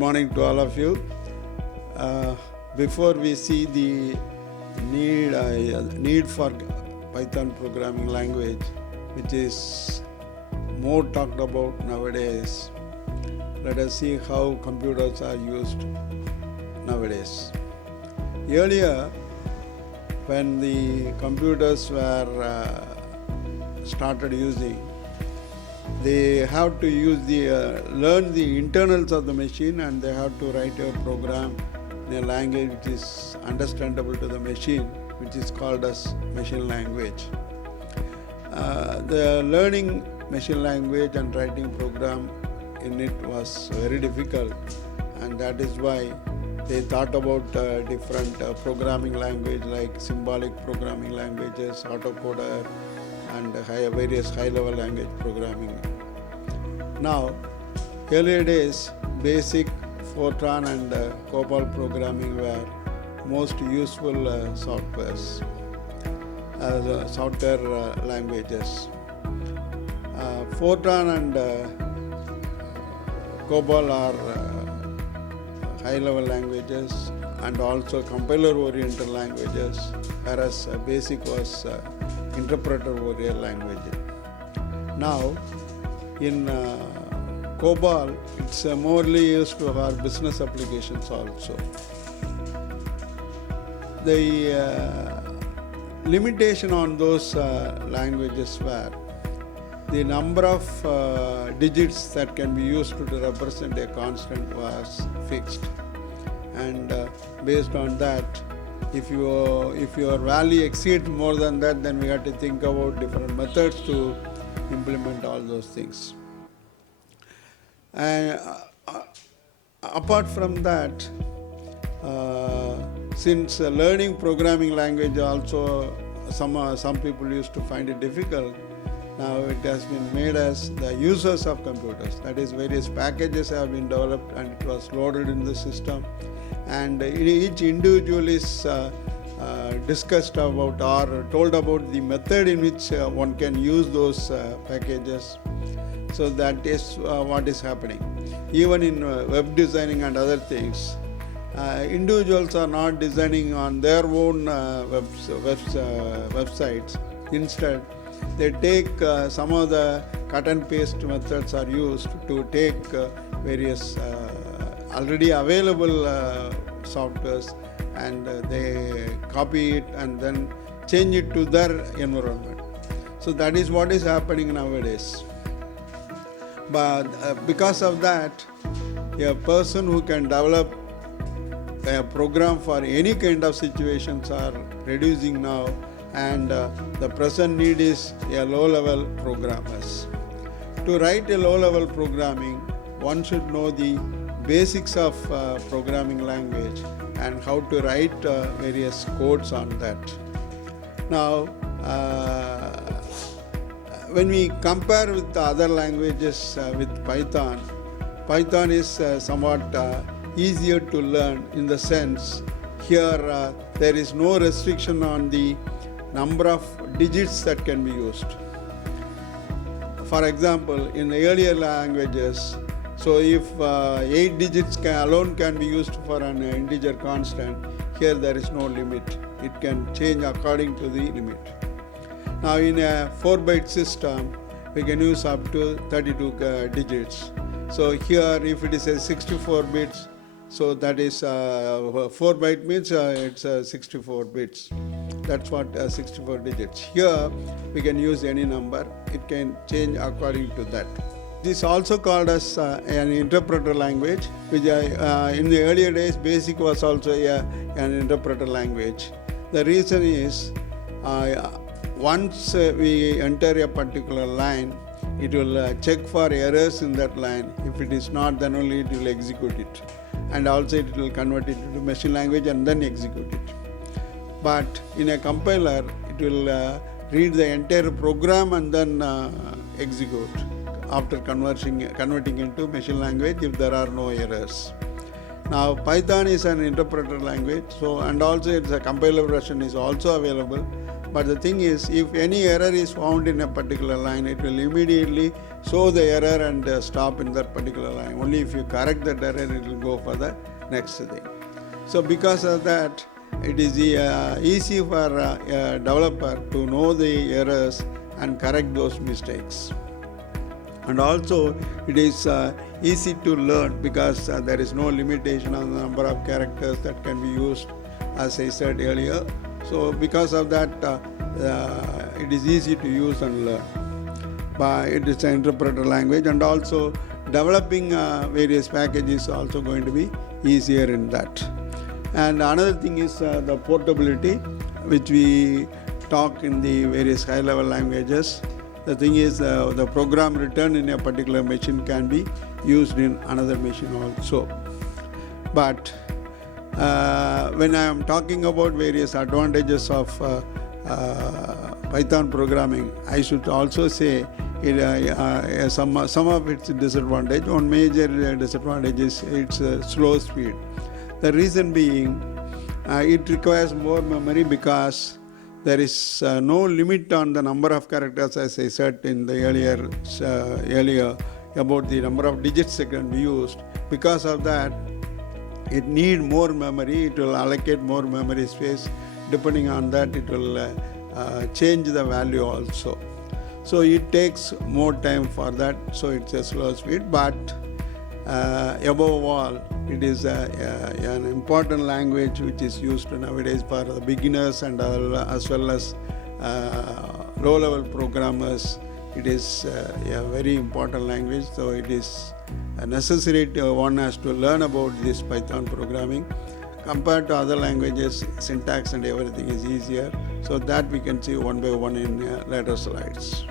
morning to all of you. Before we see the need for Python programming language, which is more talked about nowadays, let us see how computers are used nowadays. Earlier, when the computers were started using, they have to use learn the internals of the machine, and they have to write a program in a language which is understandable to the machine, which is called as machine language. The learning machine language and writing program in it was very difficult, and that is why they thought about different programming language like symbolic programming languages, autocoder, and various high-level language programming. Now, earlier days, basic Fortran and COBOL programming were most useful software languages. Fortran and COBOL are high-level languages and also compiler-oriented languages, whereas BASIC was interpreter-oriented language. Now, in COBOL, it's morely used for business applications also. The limitation on those languages were the number of digits that can be used to represent a constant was fixed, and based on that, if your value exceeds more than that, then we have to think about different methods to implement all those things. And apart from that, since learning programming language also some people used to find it difficult, now it has been made as the users of computers. That is, various packages have been developed and it was loaded in the system, and each individual is discussed about or told about the method in which one can use those packages. So that is what is happening. Even in web designing and other things, individuals are not designing on their own websites. Instead, they take some of the cut and paste methods are used to take various already available softwares, and they copy it and then change it to their environment. So that is what is happening nowadays. But because of that, a person who can develop a program for any kind of situations are reducing now, and the present need is a low-level programmers. To write a low-level programming, one should know the basics of programming language and how to write various codes on that. Now, when we compare with the other languages with Python, Python is somewhat easier to learn in the sense here there is no restriction on the number of digits that can be used. For example, in the earlier languages, so if 8 digits alone can be used for an integer constant, here there is no limit. It can change according to the limit. Now in a 4-byte system, we can use up to 32 digits. So here if it is a 64 bits, so that is 4-byte means it's 64 bits. That's what 64 digits. Here we can use any number. It can change according to that. This is also called as an interpreter language, which in the earlier days BASIC was also an interpreter language. The reason is once we enter a particular line, it will check for errors in that line. If it is not, then only it will execute it. And also it will convert it into machine language and then execute it. But in a compiler, it will read the entire program and then execute after converting into machine language if there are no errors. Now Python is an interpreter language, so and also it's a compiler version is also available. But the thing is, if any error is found in a particular line, it will immediately show the error and stop in that particular line. Only if you correct that error, it will go for the next thing. So because of that, it is easy for a developer to know the errors and correct those mistakes. And also it is easy to learn because there is no limitation on the number of characters that can be used, as I said earlier. So because of that, it is easy to use and learn. But it is an interpreter language, and also developing various packages is also going to be easier in that. And another thing is the portability, which we talk in the various high-level languages. The thing is the program written in a particular machine can be used in another machine also. But when I am talking about various advantages of Python programming, I should also say some of its disadvantage. One major disadvantage is its slow speed. The reason being it requires more memory because there is no limit on the number of characters, as I said in the earlier about the number of digits that can be used. Because of that, it needs more memory. It will allocate more memory space. Depending on that, it will change the value also. So it takes more time for that. So it's a slow speed. But above all, it is an important language which is used nowadays for the beginners and as well as low-level programmers. It is a very important language, so it is necessary one has to learn about this Python programming. Compared to other languages, syntax and everything is easier. So that we can see one by one in later slides.